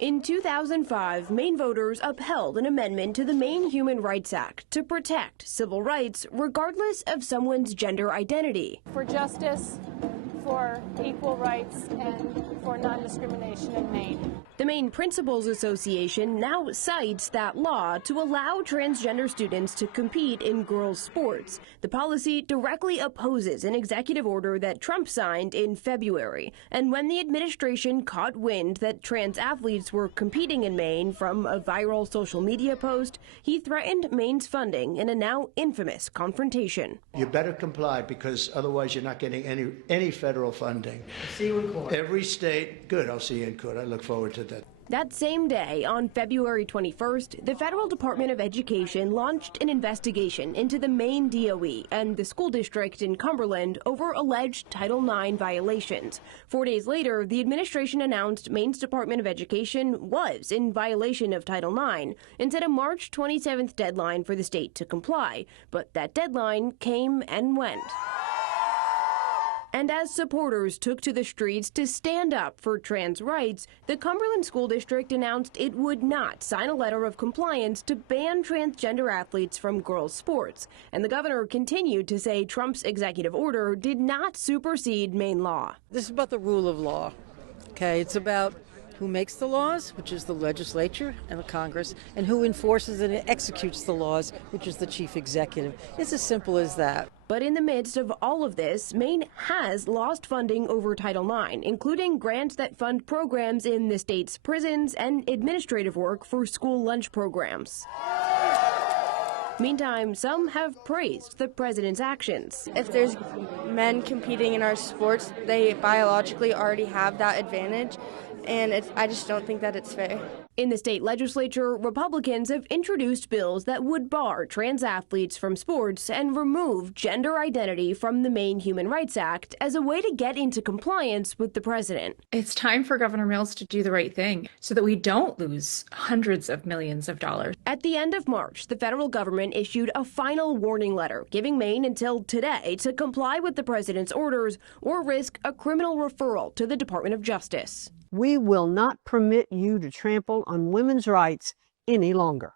In 2005, Maine voters upheld an amendment to the Maine Human Rights Act to protect civil rights regardless of someone's gender identity. For justice, for equal rights, and for non-discrimination in Maine. The Maine Principals Association now cites that law to allow transgender students to compete in girls' sports. The policy directly opposes an executive order that Trump signed in February. And when the administration caught wind that trans athletes were competing in Maine from a viral social media post, he threatened Maine's funding in a now infamous confrontation. You better comply, because otherwise you're not getting any federal funding. See you in court. Every state, good, I'll see you in court. I look forward to that. That same day, on February 21st, the Federal Department of Education launched an investigation into the Maine DOE and the school district in Cumberland over alleged Title IX violations. 4 days later, the administration announced Maine's Department of Education was in violation of Title IX and set a March 27th deadline for the state to comply. But that deadline came and went. And as supporters took to the streets to stand up for trans rights, the Cumberland School District announced it would not sign a letter of compliance to ban transgender athletes from girls' sports. And the governor continued to say Trump's executive order did not supersede Maine law. This is about the rule of law, okay? It's about who makes the laws, which is the legislature and the Congress, and who enforces and executes the laws, which is the chief executive. It's as simple as that. But in the midst of all of this, Maine has lost funding over Title IX, including grants that fund programs in the state's prisons and administrative work for school lunch programs. Meantime, some have praised the president's actions. If there's men competing in our sports, they biologically already have that advantage, and I just don't think that it's fair. In the state legislature, Republicans have introduced bills that would bar trans athletes from sports and remove gender identity from the Maine Human Rights Act as a way to get into compliance with the president. It's time for Governor Mills to do the right thing so that we don't lose hundreds of millions of dollars. At the end of March, the federal government issued a final warning letter, giving Maine until today to comply with the president's orders or risk a criminal referral to the Department of Justice. We will not permit you to trample on women's rights any longer.